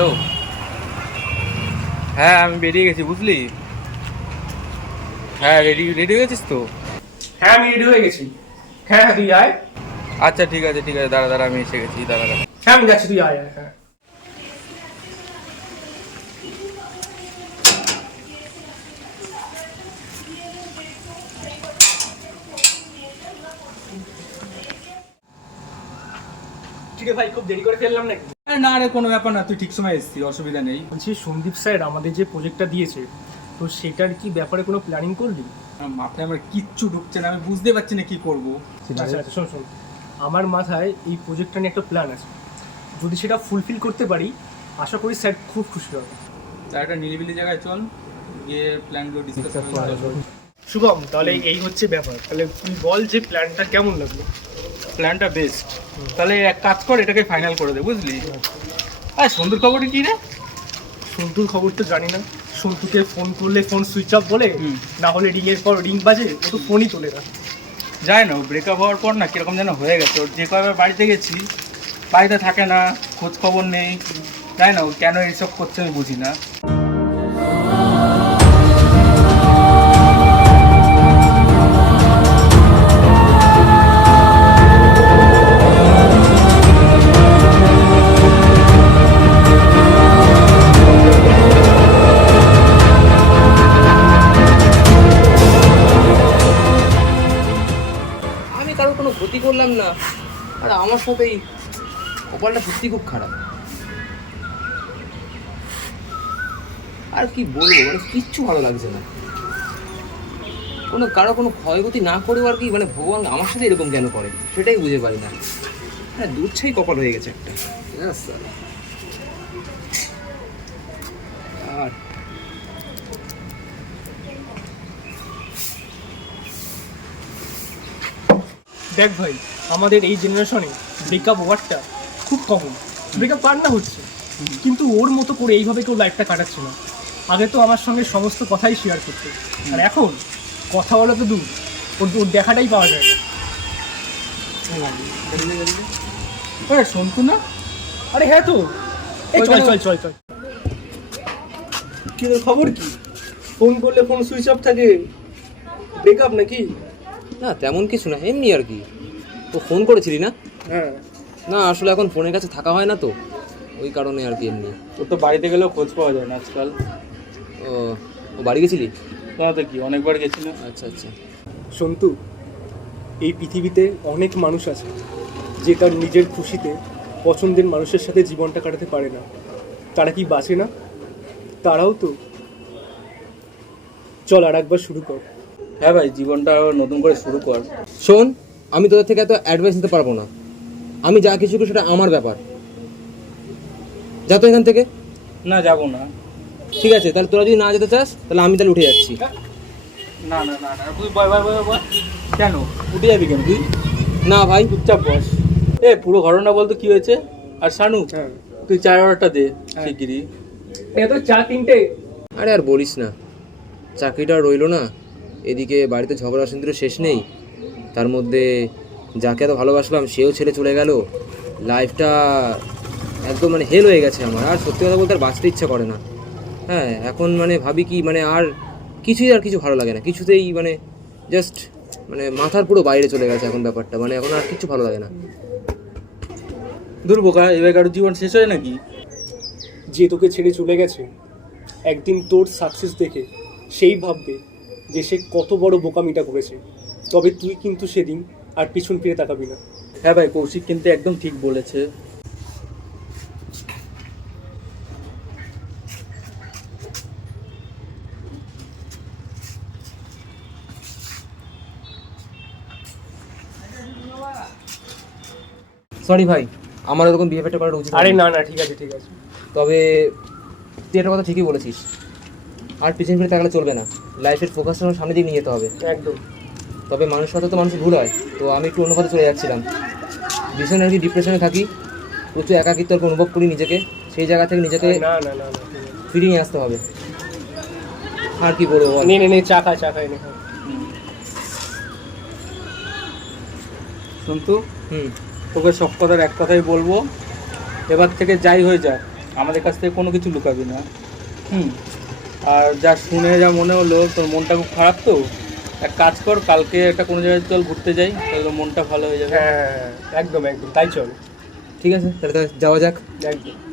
Hello, হ্যাঁ আমি বেরিয়ে গেছি বুঝলি। হ্যাঁ রেডি রেডি হয়ে গেছিস তো? হ্যাঁ আমি রেডি হয়ে গেছি। হ্যাঁ হ্যাঁ তুই আয়। আচ্ছা ঠিক আছে ঠিক আছে, দাঁড়া দাঁড়া আমি এসে গেছি, দাঁড়া দাঁড়া। হ্যাঁ আমি যাচ্ছি, তুই আয় আয়, হ্যাঁ। ঠিক আছে ভাই, খুব দেরি করে ফেললাম নাকি? না রে, কোনো ব্যাপার না, তুই ঠিক সময় এসেছিস, অসুবিধা নেই। বলছি সন্দীপ স্যার আমাদের যে প্রজেক্টটা দিয়েছে, তো সেটার কি ব্যাপারে কোনো প্ল্যানিং করলি? মাথায় আমার কিচ্ছু ঢুকছে না, আমি বুঝতে পারছি না কি করব। আচ্ছা আচ্ছা, শোন শোন, আমার মাথায় এই প্রজেক্টটা নিয়ে একটা প্ল্যান আছে। যদি সেটা ফুলফিল করতে পারি, আশা করি স্যার খুব খুশি হবে। তার একটা নিরিবিলি জায়গায় চল, গিয়ে প্ল্যানগুলো ডিসকাস করে চল। শুভম, তাহলে এই হচ্ছে ব্যাপার। তাহলে তুই বল যে প্ল্যানটা কেমন লাগলো? প্ল্যানটা বেস্ট, তাহলে এক কাজ কর, এটাকে ফাইনাল করে দে বুঝলি। আর সুন্দর খবর কি রে? সন্তুর খবর তো জানি না। সন্তুকে ফোন করলে ফোন সুইচ অফ বলে, হুম। না হলে রিংয়ের পর রিং বাজে, ও তো ফোনই তোলে না। যায় না, ব্রেকআপ হওয়ার পর না কিরকম যেন হয়ে গেছে ওর। যে কয়বার বাড়িতে গেছি, বাড়িতে থাকে না, খোঁজ খবর নেই। যায় না ও কেন এইসব করছে আমি বুঝি না। আমি কারোর কোনো ক্ষতি করলাম না, আর আমার সাথেই কপালটা সত্যি খুব খারাপ। আর কি বলবো, মানে কিচ্ছু ভালো লাগছে না। কারো কোনো ক্ষয়ক্ষতি না করেও আর কি, মানে ভগবান আমার সাথে এরকম কেন করে সেটাই বুঝে পারি না। হ্যাঁ, দুচ্ছাই কপাল হয়ে গেছে একটা। আর দেখ ভাই, আমাদের এই জেনারেশনে ব্রেকআপ ওয়ার্ডটা খুব কমন। ব্রেকআপ কার না হচ্ছে, কিন্তু ওর মতো করে এইভাবে কেউ লাইফটা কাটাচ্ছে না। আগে তো আমার সঙ্গে সমস্ত কথাই শেয়ার করতে, আর এখন কথা বলা তো দূর, ওর ওর দেখাটাই পাওয়া যায় না। শুনতো না? আরে হ্যাঁ তো, এই চল চল চল চল। কি তোর খবর কি? ফোন করলে ফোন সুইচ অফ থাকে, ব্রেকআপ নাকি? না তেমন কিছু না, এমনি আর কি। তো ফোন করেছিলি না? হ্যাঁ। না আসলে এখন ফোনের কাছে থাকা হয় না তো, ওই কারণে আর কি এমনি। ওর তো বাড়িতে গেলেও খোঁজ পাওয়া যায় না আজকাল। ও, ও বাড়ি গেছিলি? তোমার তো কি, অনেকবার গেছি না। আচ্ছা আচ্ছা। সন্তু, এই পৃথিবীতে অনেক মানুষ আছে যে তার নিজের খুশিতে পছন্দের মানুষের সাথে জীবনটা কাটাতে পারে না। তারা কি বাঁচে না? তারাও তো। চল আর একবার শুরু কর। হ্যাঁ ভাই, জীবনটা আবার নতুন করে শুরু কর। শোন, আমি তোদের থেকে এত অ্যাডভাইস নিতে পারবো না। আমি যা কিছু করি সেটা আমার ব্যাপার। যা তো এখান থেকে। না যাবো না। ঠিক আছে, তাহলে তোরা যদি না যেতে চাস তাহলে আমি তাহলে উঠে যাচ্ছি। না না না না, তুই বয় বয় বয় বয়। কেন উঠে যাবি কেন তুই? না ভাই, চুপচাপ বস। পুরো ঘটনা বলতো কি হয়েছে। আর শানু, হ্যাঁ, তুই চায়ের অর্ডারটা দে হ্যাঁ। শিগগিরই। এটা তো 4-3টে। আরে আর বলিস না, চাকরিটা রইলো না, এদিকে বাড়িতে ঝগড়া অশান্তিরও শেষ নেই। তার মধ্যে যাকে এত ভালোবাসলাম সেও ছেড়ে চলে গেল। লাইফটা একদম মানে হেল হয়ে গেছে আমার। আর সত্যি কথা বলতে আর বাঁচতে ইচ্ছা করে না। হ্যাঁ, এখন মানে ভাবি কি, মানে আর কিছু ভালো লাগে না কিছুতেই। মানে জাস্ট মানে মাথার পুরো বাইরে চলে গেছে এখন ব্যাপারটা। মানে এখন আর কিছু ভালো লাগে না। দুর্বোকা, এবার কারোর জীবন শেষ হয় নাকি? যে তোকে ছেড়ে চলে গেছে, একদিন তোর সাকসেস দেখে সেই ভাববে যে সে কত বড় বোকামিটা করেছে। তবে তুই কিন্তু সেদিন আর পিছন ফিরে তাকাবি না। হ্যাঁ ভাই, কৌশিক কিন্তু একদম ঠিক বলেছে। সরি ভাই, আমার এরকম বিহেভিয়ারটা করাটা উচিত আরে হয়নি। না না, ঠিক আছে ঠিক আছে। তবে তুই একটা কথা ঠিকই বলেছিস, আর পিছন ফিরে তাকালে চলবে না। লাইফের ফোকাসটা সামনের দিকে নিয়ে যেতে হবে। একদম। তবে মানুষের সাথে তো মানুষের ভুল হয়, তো আমি একটু অন্য পথে চলে যাচ্ছিলাম। ভীষণ আর কি ডিপ্রেশনে থাকি, প্রচুর একাকিত্ব অনুভব করি নিজেকে। সেই জায়গা থেকে নিজেকে না না না না, ঠিক আছে। ফিরিয়ে নিয়ে আসতে হবে। আর কি বলবো বল? নে নে নে, চা খাই নে। শুনতু, হুম। তোকে সব কথার এক কথাই বলবো, এবার থেকে যাই হয়ে যাক আমাদের কাছ থেকে কোনো কিছু লুকাবি না। হুম। আর যা শুনে যা মনে হলো তোর মনটা খুব খারাপ, তো এক কাজ কর, কালকে একটা কোনো জায়গায় চল ঘুরতে যাই, তাহলে তোর মনটা ভালো হয়ে যাবে। হ্যাঁ একদম একদম, তাই চল। ঠিক আছে, তাহলে যাওয়া যাক। একদম।